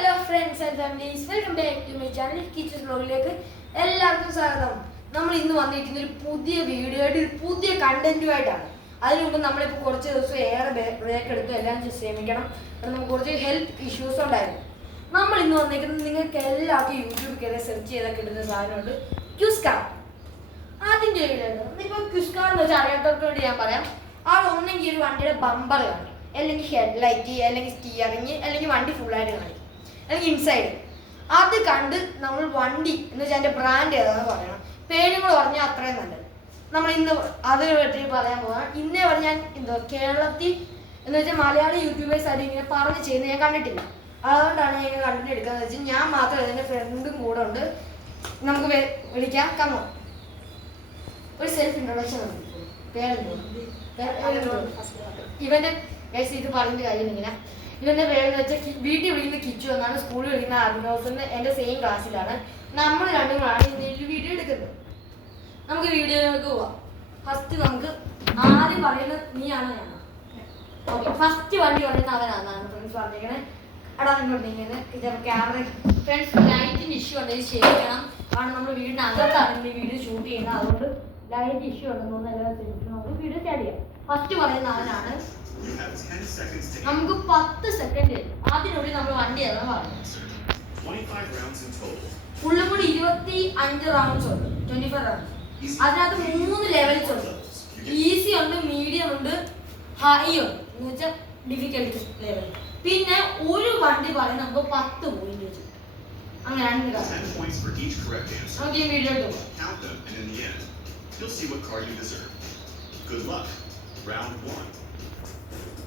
hello friends and families. Welcome back to my channel Kitchen Vlogലേക്ക് എല്ലാവർക്കും സ്വാഗതം. നമ്മൾ ഇന്ന് വന്നിരിക്കുന്ന ഒരു പുതിയ വീഡിയോ ആയിട്ട് ഒരു പുതിയ കണ്ടന്റുമായിട്ടാണ്. അതിനു മുമ്പ് നമ്മളിപ്പോൾ കുറച്ച് ദിവസം ഏറെ ബ്രേക്ക് എടുത്തു, എല്ലാം ക്ഷമിക്കണം. നമുക്ക് കുറച്ച് ഹെൽത്ത് ഇഷ്യൂസ് ഉണ്ടായിരുന്നു. നമ്മൾ ഇന്ന് വന്നിരിക്കുന്നത് നിങ്ങൾക്ക് എല്ലാവർക്കും യൂട്യൂബിൽ കയറി സെർച്ച് ചെയ്താൽ കിട്ടുന്ന സാധനമുണ്ട്, ക്യുസ്കാർ. ആദ്യം ചെയ്യുന്നത് ഇപ്പോൾ ക്യുസ്കാർ എന്ന് വെച്ചാൽ അറിയാത്തവർക്ക് വേണ്ടി ഞാൻ പറയാം. ഒന്നെങ്കിൽ ഒരു വണ്ടിയുടെ ബമ്പർ കാണും, അല്ലെങ്കിൽ ഹെഡ്ലൈറ്റ്, അല്ലെങ്കിൽ സ്റ്റിയറിങ്, അല്ലെങ്കിൽ വണ്ടി ഫുള്ളായിട്ട് കാണിക്കും, അല്ലെങ്കിൽ ഇൻസൈഡ്. അത് കണ്ട് നമ്മൾ വണ്ടി എന്ന് വെച്ചാൽ അതിൻ്റെ ബ്രാൻഡ് ഏതാണെന്ന് പറയണം. പേരും കൂടെ പറഞ്ഞാൽ അത്രയും നല്ലത്. നമ്മൾ ഇന്ന് അത് പറ്റി പറയാൻ പോകാം. ഇന്നേ വരെ ഞാൻ കേരളത്തിൽ എന്ന് വെച്ചാൽ മലയാളി യൂട്യൂബേഴ്സ് ആരും ഇങ്ങനെ പറഞ്ഞ് ചെയ്യുന്നത് ഞാൻ കണ്ടിട്ടില്ല. അതുകൊണ്ടാണ് ഞാൻ ഇങ്ങനെ കണ്ടിട്ട് എടുക്കാന്ന് വെച്ചാൽ ഞാൻ മാത്രമല്ല, എൻ്റെ ഫ്രണ്ടും കൂടെ ഉണ്ട്. നമുക്ക് വിളിക്കാം. കമ്മോ ഒരു സെൽഫ് ഇൻട്രൊഡക്ഷൻ ഉണ്ട്. പേരെന്തോ ഇവന്റെ ഗൈസ് ഇത് പറയുന്ന കാര്യം ഇങ്ങനെ. ഇവന്റെ പേരെന്ന് വെച്ചാൽ വീട്ടിൽ വിളിക്കുന്ന കിച്ചു എന്നാണ്, സ്കൂളിൽ വിളിക്കുന്ന അഭിനോസ്. എൻ്റെ സെയിം ക്ലാസ്സിലാണ്. നമ്മൾ രണ്ടുമാണ് ഇന്ന് വീഡിയോ എടുക്കുന്നത്. നമുക്ക് വീഡിയോയിലേക്ക് പോവാം. ഫസ്റ്റ് നമുക്ക് ആദ്യം പറയുന്നത് നീയാണോ ഞാനോ? ഓക്കെ, ഫസ്റ്റ് വണ്ടി പറയുന്നത് അവനാണെന്നാണ് ഫ്രണ്ട്സ് പറഞ്ഞിരിക്കണേ. എടാ ഇങ്ങോട്ട് ക്യാമറ ഫ്രണ്ട്സ് ലൈറ്റിന് ഇഷ്യൂ ഉണ്ടെങ്കിൽ ശരിക്കണം. കാരണം നമ്മൾ വീടിനകത്താണ് ഈ വീഡിയോ ഷൂട്ട് ചെയ്യുന്നത്, അതുകൊണ്ട് ലൈറ്റ് ഇഷ്യൂ ഉണ്ടെന്ന് തോന്നുന്നു. നമുക്ക് വീഡിയോ സ്റ്റാർട്ട് ചെയ്യാം. ഫസ്റ്റ് പറയുന്ന അവനാണ്. നമുക്ക് 10 സെക്കൻഡ് അതിനുള്ളിൽ നമ്മൾ വണ്ടി ഏതാണ് പറഞ്ഞത്. ഫുള്ളും കൂടി 25 റൗണ്ട്സ് ഉണ്ട്, 25 റൗണ്ട്സ്. അതിനകത്ത് 3 ലെവൽസ് ഉണ്ട്. ഈസി ഉണ്ട്, മീഡിയം ഉണ്ട്, ഹൈ ഉണ്ട് എന്ന് വെച്ചാൽ ഡിഫിക്കൽട്ടി ലെവൽ. പിന്നെ ഒരു വണ്ടി പറയുന്നത് നമുക്ക് 10 പോയിന്റ് വെച്ചു. അങ്ങനെയാണ് നമുക്ക് ഈ വീഡിയോ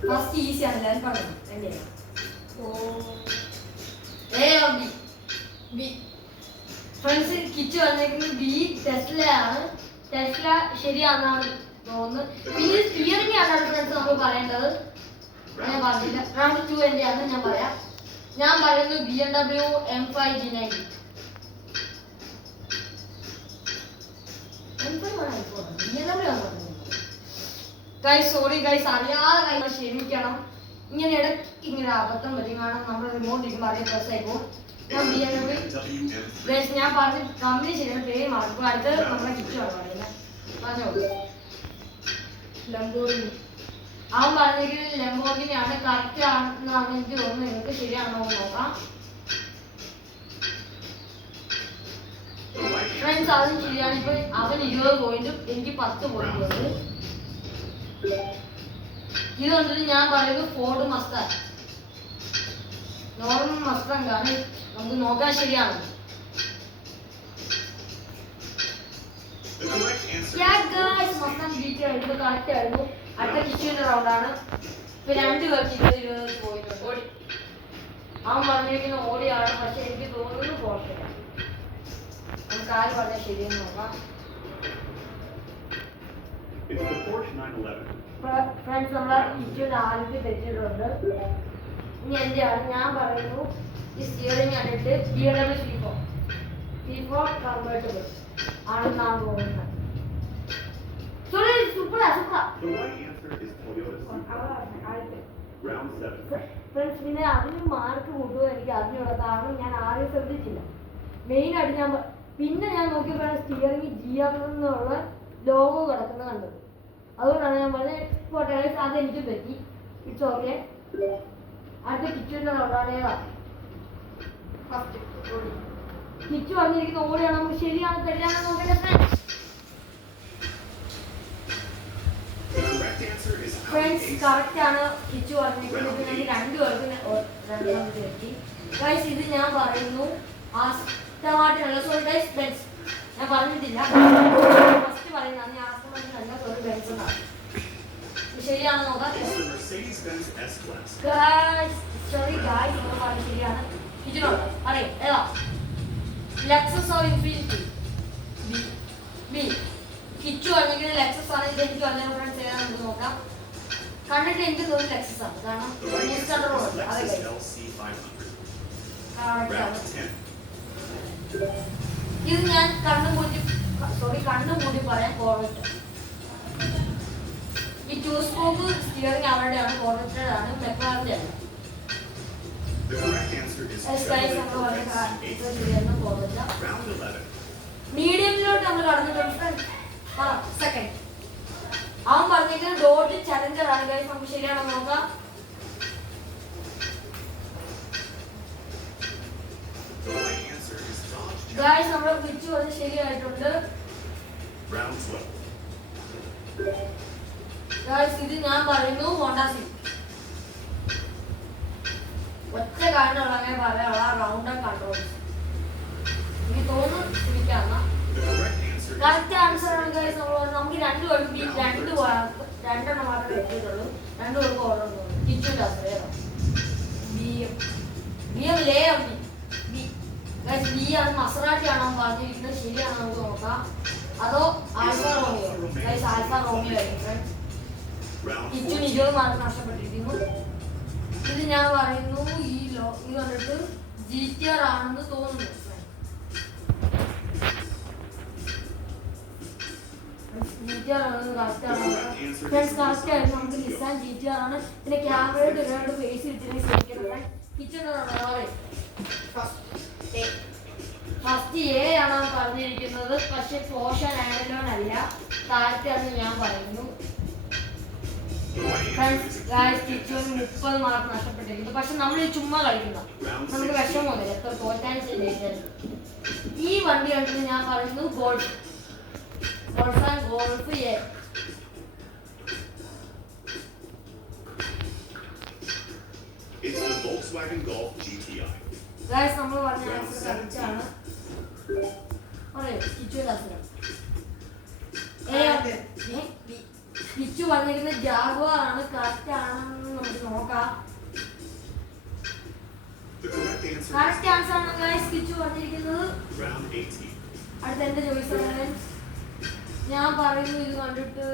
ഫസ്റ്റ് ഈസി ആണ് എല്ലാവരും പറഞ്ഞു. ഫ്രണ്ട്സ് കിച്ചു വന്നേക്കുന്നത് ബി ടെസ്ലയാണ്. ടെസ്ല ശരിയാണെന്നാണ് തോന്നുന്നത്. പിന്നെ സ്റ്റിയറിംഗ് ആണ് ഫ്രണ്ട്സ് നമ്മൾ പറയേണ്ടത്. ഞാൻ പറഞ്ഞില്ല. റൗണ്ട് 2 എൻ്റെ ആണ്. ഞാൻ പറയാം. ഞാൻ പറയുന്നു BMW M5 G90. Sorry guys, അറിയാതെ കൈ ക്ഷമിക്കണം. ഇങ്ങനെ ഇടയ്ക്ക് ഇങ്ങനെ അബദ്ധം പറ്റും. കാരണം നമ്മൾ റിമോട്ട് ഇരിക്കുമ്പോൾ അതേ പ്രസ് ആയിപ്പോൾ. ഞാൻ BMW ഞാൻ പറഞ്ഞ കമ്പനി ശരിയാണ്, പേര് മാറിപ്പോൾ. അടുത്ത് നമ്മുടെ കിച്ചുമാണ് പറയുന്നത്. പറഞ്ഞോളൂ. ലംബോർഗിനി. അവൻ പറഞ്ഞിരിക്കുന്നത് ലംബോർഗിനിയാണ്. കറക്റ്റ് ആണെന്നാണ് എനിക്ക് തോന്നുന്നത്. നിങ്ങൾക്ക് ശരിയാണോ എന്ന് നോക്കാം. ഫ്രണ്ട്സ് അതും ശരിയാണ്. ഇപ്പൊ അവൻ 20 പോയിന്റും എനിക്ക് 10 പോയിന്റ് ഉണ്ട്. ഇത് കണ്ടിട്ട് ഞാൻ പറയുന്നത് ഫോർഡ് മസ്താൻ. നോർമൽ മസ്താങ്കാണ്. നമുക്ക് നോക്കാൻ ശരിയാണ്. മസ്താൻ ബീറ്റ് ആയിരുന്നു, കറക്റ്റ് ആയിരുന്നു. അടുത്ത കിച്ചുവിന്റെ റൗണ്ടാണ്. ഇപ്പൊ 2 പേർക്ക് 20 പോയിട്ടുണ്ട്. ഓടി അവൻ പറഞ്ഞിരിക്കുന്ന ഓടിയാണ്, പക്ഷെ എനിക്ക് തോന്നുന്നു പോർഷ. നമുക്ക് ആര് പറഞ്ഞാൽ ശരിയെന്ന് നോക്കാം. ഫ്രണ്ട്സ് നമ്മളെ കിച്ചുവിന്റെ ആദ്യത്തെ തെറ്റിയിട്ടുണ്ട്. ഇനി എൻ്റെ ആണ്. ഞാൻ പറയുന്നു ഈ സ്റ്റിയറിംഗ് കണ്ടിട്ട് BMW C4 കൺവേർട്ടബിൾ ആണെന്നാണ് തോന്നുന്നത്. ഫ്രണ്ട്സ് പിന്നെ അതിന് മാർക്ക് കൂട്ടുമോ എനിക്ക് അറിഞ്ഞൂടാ. കാരണം ഞാൻ ആദ്യം ശ്രദ്ധിച്ചില്ല. മെയിനായിട്ട് ഞാൻ പിന്നെ ഞാൻ നോക്കിയപ്പോഴാണ് സ്റ്റിയറിംഗ് GR എന്നുള്ള ലോഗോ കിടക്കുന്നത് കണ്ടത്. അതുകൊണ്ടാണ് ഞാൻ പറഞ്ഞത് പോട്ടെ. അത് എനിക്ക് പറ്റി. It's okay. അടുത്ത കിച്ചുവിൻ്റെ റൗണ്ടാണേതാ. ഫസ്റ്റ് കിച്ചു പറഞ്ഞിരിക്കുന്ന ഓടിയാണ്. നമുക്ക് ശരിയാണ് തെറ്റാണെന്ന് നോക്കട്ടെ. ഫ്രണ്ട്സ് കറക്റ്റ് ആണ് കിച്ചു പറഞ്ഞിരിക്കുന്നത്. ഞങ്ങൾക്ക് 2 പേർക്ക് പറ്റി. ഗൈസ് ഇത് ഞാൻ പറയുന്നു ആസ്തമാട്ടിനല്ല, സോറി ഗൈസ് ബെൻസ്. ഞാൻ പറഞ്ഞിട്ടില്ല, ഫസ്റ്റ് പറയുന്നതാണ്. ഞാൻ ആസ്തമാട്ടിനല്ല, സോറി ബെൻസ് എന്നാണ്. ശരിയാണെന്ന് നോക്കാം. സോറി ഗൈസ്, നമ്മൾ പറഞ്ഞത് ശരിയാണ്. കിച്ചുനോട് അറിയാം ഏതാ. Lexus of infinity B. Kichu അല്ലെങ്കിൽ ലെക്സസ് ആണ്. ഇത് എനിക്ക് പറഞ്ഞ ഫ്രണ്ട്സ് ഏതാ നമുക്ക് നോക്കാം. കണ്ടിട്ട് എനിക്ക് തോന്നുന്നു ലെക്സസ് ആണ്. കാരണം ഇത് ഞാൻ കണ്ണും കൂടി പറയാം. കോർവെറ്റ്. ഈ 2 സ്പോക്ക് സ്റ്റിയറിംഗ് അവരുടെയാണ്, കോർവെറ്റഡ് ആണ്, മെക്ലാറിന്റെ ആണ്. മീഡിയമിലോട്ട് നമ്മൾ കടന്നിട്ടുണ്ട്. സെക്കൻഡ് അവൻ പറഞ്ഞിട്ട് ഡോട്ട് ചലഞ്ചർ ആണ് ഗൈസ്. നമുക്ക് ശരിയാണോ നോക്കാം. ഗൈസ് നമ്മുടെ പിച്ച് വന്ന് ശരിയായിട്ടുണ്ട്. ഗൈസ് ഇത് ഞാൻ പറയുന്നു ഹോണ്ട സിറ്റി. ഒറ്റ കാരണമുള്ള അങ്ങനെ പറയാനുള്ള റൗണ്ട് ആൻഡ് കൺട്രോൾ. എനിക്ക് തോന്നുന്നു ശ്രമിക്കാന്ന കറക്റ്റ് ആൻസർ ആണ് ഗൈസ്. നമുക്ക് രണ്ടെണ്ണം മാത്രമേ എത്തിയിട്ടുള്ളൂ. രണ്ടു പേർക്ക് ഓർഡർ കിച്ചുവിന്റെ ബി ആണ്. മസറാട്ടി ആണോ പറഞ്ഞിരിക്കുന്നത് ശരിയാണോ നമുക്ക് നോക്കാം. അതോ Alfa Romeo. Guys Alfa Romeo ആയിരിക്കും. കിച്ചുവിന് 20 മാർക്ക് നഷ്ടപ്പെട്ടിരിക്കുന്നു. ഇത് ഞാൻ പറയുന്നു ഇത് വന്നിട്ട് GTR ആണെന്ന് തോന്നുന്നു. GTR ആണെന്ന് കറക്റ്റ് ആണ്. കറക്റ്റ് ആയിരുന്നു. നമുക്ക് നിസാൻ GTR ആണ്. പിന്നെ ക്യാമറയുടെ ഒരാളുടെ ഫേസ് ഇട്ടിട്ട് ശരിക്കും കിച്ചൺ ഫസ്റ്റ് എ ആണ് പറഞ്ഞിരിക്കുന്നത്. പക്ഷെ പോഷൻ ആൻഡലോൺ അല്ല, താഴത്തെയാണെന്ന് ഞാൻ പറയുന്നു. കിച്ചുവിന് 30 മാർക്ക് നഷ്ടപ്പെട്ടിരിക്കുന്നു. പക്ഷെ നമ്മൾ ചുമ്മാ കളിക്കുന്ന നമുക്ക് വിഷമമൊന്നുമില്ല. എത്ര തോറ്റാൻ ചെയ്താൽ ഈ വണ്ടി കണ്ടിട്ട് ഞാൻ പറയുന്നു ഗോൾഫ്. Golf A. ഗൈസ് നമ്മൾ പറഞ്ഞ ആൻസർ കറക്റ്റ് ആണ്. പറയൂ കിച്ചുവിന്റെ ആൻസർ. കിച്ചു പറഞ്ഞിരിക്കുന്നത് ജാഗ്വാർ ആണ്. കറക്റ്റ് ആണെന്ന് നമുക്ക് നോക്കാം. കറക്റ്റ് ആൻസർ ആണ് ഗൈസ് കിച്ചു പറഞ്ഞിരിക്കുന്നത്. അടുത്ത എന്റെ ചോയ്സ് ആണ്. ഞാൻ പറയുന്നു ഇത് കണ്ടിട്ട്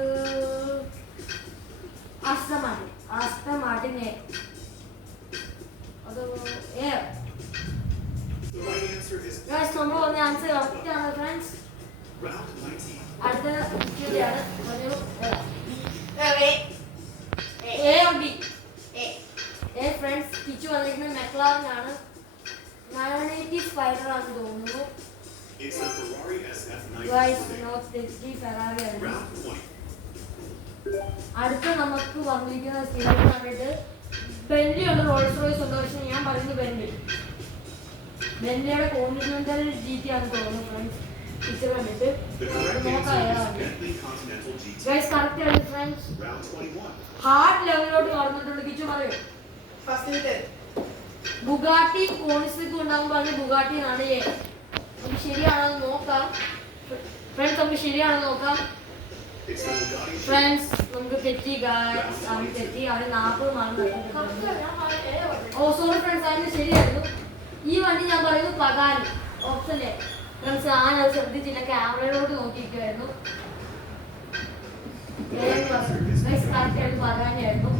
അസ്റ്റമാർട്ടിൻ എ. അത് എ. ഗൈസ് നമ്മൾ പറഞ്ഞ ആൻസർ കറക്റ്റ് ആണ് ഫ്രണ്ട്സ്. അടുത്ത കിച്ചുവിന്റെയാണ്. ഫ്രണ്ട്സ് കിച്ചു വന്നിരിക്കുന്നത് മെക്ലാറൻ ആണ്. 980 സ്പൈഡർ ആണെന്ന് തോന്നുന്നു. അടുത്ത നമുക്ക് വന്നിരിക്കുന്ന സ്ഥിരം കണ്ടിട്ട് ബെന്റി ഉണ്ട്, റോൾസ് റോയ്സ് ഉണ്ട്. പക്ഷെ ഞാൻ പറയുന്നത് ബെന്റിയുടെ കോണ്ടിനെന്റൽ GT ആണെന്ന് തോന്നുന്നു ഫ്രണ്ട്സ്. പിക്ചർ കണ്ടിട്ട് കറക്റ്റ് ആണ് ഫ്രണ്ട്സ്. ഹാർഡ് ലെവലിലോട്ട് കടന്നിട്ടുണ്ട്. കിച്ചു പറയൂ. ബുഗാട്ടി കോണിസ്റ്റിക് ഉണ്ടാകും പറഞ്ഞ് ബുഗാട്ടി ആണ്. നമുക്ക് ശരിയാണെന്ന് നോക്കാം ഫ്രണ്ട്സ്. നമുക്ക് ശരിയാണെന്ന് നോക്കാം ഫ്രണ്ട്സ്. നമുക്ക് തെറ്റി തെറ്റി. അവര് 40 മാർക്ക്. ഓ സോറി ഫ്രണ്ട്സ്, അതിന് ശരിയായിരുന്നു. ഈ വണ്ടി ഞാൻ പറയുന്നു പകാനി ഓപ്ഷനിലെ ഫ്രണ്ട്സ്. ഞാനത് ശ്രദ്ധിച്ചില്ല, ക്യാമറയിലോട്ട് നോക്കിയിരിക്കുമായിരുന്നു. കറക്റ്റ് ആയിട്ട് പകാനി ആയിരുന്നു.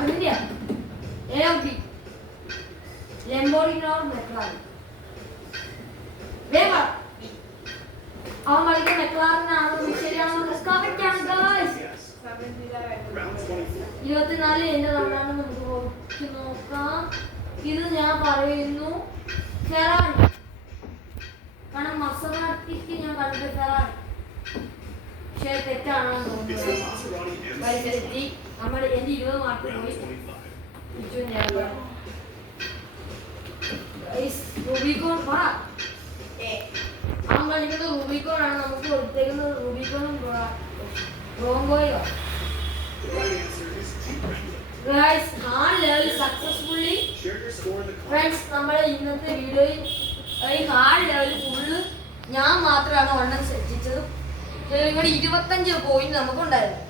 അതിന്റെയാ ലെംബോർഗിനി മെക്ലാറൻ. അവൻ കളിക്കുന്ന മെക്ലാറിനാണ്. ശരിയാണോ? കറക്റ്റ് ആണ് ഗൈസ്. 24 എന്റെ റൗണ്ടാണ്. നമുക്ക് നോക്കാം. ഇത് ഞാൻ പറയുന്നു ഫെറാറി. കാരണം മസറാട്ടിക്ക് ഞാൻ കണ്ടത് ഫെറാറി. പക്ഷേ തെറ്റാണെന്ന് തോന്നുന്നു. നമ്മുടെ എന്റെ 20 മാർക്ക് പോയി. റൂബിക്കോൺ അവൻ കളിക്കുന്നത് റൂബിക്കോൺ ആണ്. നമുക്ക് കൊടുത്തേക്കുന്നത് റൂബിക്കോണും ബ്രോങ്കോയോ. Hard level successfully friends. നമ്മുടെ ഇന്നത്തെ വീഡിയോയിൽ ഈ ഹാർഡ് ലെവൽ ഫുള്ള് ഞാൻ മാത്രമാണ് വണ്ണം ശ്രദ്ധിച്ചത്. നിങ്ങളുടെ 25 പോയിന്റ് നമുക്കുണ്ടായിരുന്നു.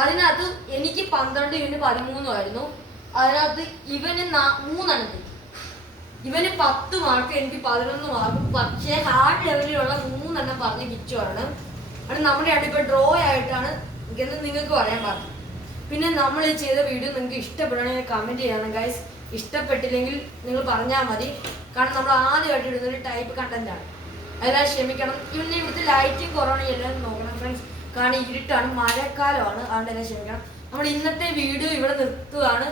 അതിനകത്ത് എനിക്ക് 12, ഇവന് 13 ആയിരുന്നു. അതിനകത്ത് ഇവന് 3 ഇവന് 10 മാർക്ക്, എനിക്ക് 11 മാർക്ക്. പക്ഷേ ഹാർഡ് ലെവലിലുള്ള 3 പറഞ്ഞ് കിച്ചുവാണ്. അത് നമ്മുടെ അടുത്ത് ഡ്രോ ആയിട്ടാണ് എന്ന് നിങ്ങൾക്ക് പറയാൻ പറഞ്ഞു. പിന്നെ നമ്മൾ ചെയ്ത വീഡിയോ നിങ്ങൾക്ക് ഇഷ്ടപ്പെടുകയാണെങ്കിൽ കമൻറ്റ് ചെയ്യണം ഗൈസ്. ഇഷ്ടപ്പെട്ടില്ലെങ്കിൽ നിങ്ങൾ പറഞ്ഞാൽ മതി. കാരണം നമ്മൾ ആദ്യമായിട്ട് ഇടുന്നൊരു ടൈപ്പ് കണ്ടന്റാണ്. അതെല്ലാം ക്ഷമിക്കണം. പിന്നെ ഇവിടുത്തെ ലൈറ്റിംഗ് കുറവാണെങ്കിൽ എല്ലാവരും നോക്കണം ഫ്രണ്ട്സ്. കാരണം ഇരുട്ടാണ്, മഴക്കാലമാണ്. അതുകൊണ്ട് എല്ലാം ക്ഷമിക്കണം. നമ്മൾ ഇന്നത്തെ വീഡിയോ ഇവിടെ നിർത്തുകയാണ്.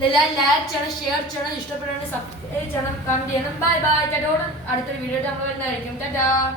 എല്ലാവരും ലൈക്ക് ചെയ്യണം, ഷെയർ ചെയ്യണം, ഇഷ്ടപ്പെടുകയാണെങ്കിൽ സബ്സ്ക്രൈബ് ചെയ്യണം, കമന്റ് ചെയ്യണം. Bye bye. ചേട്ടോട് അടുത്തൊരു വീഡിയോ നമ്മൾ വരുന്നതായിരിക്കും. ടാറ്റാ.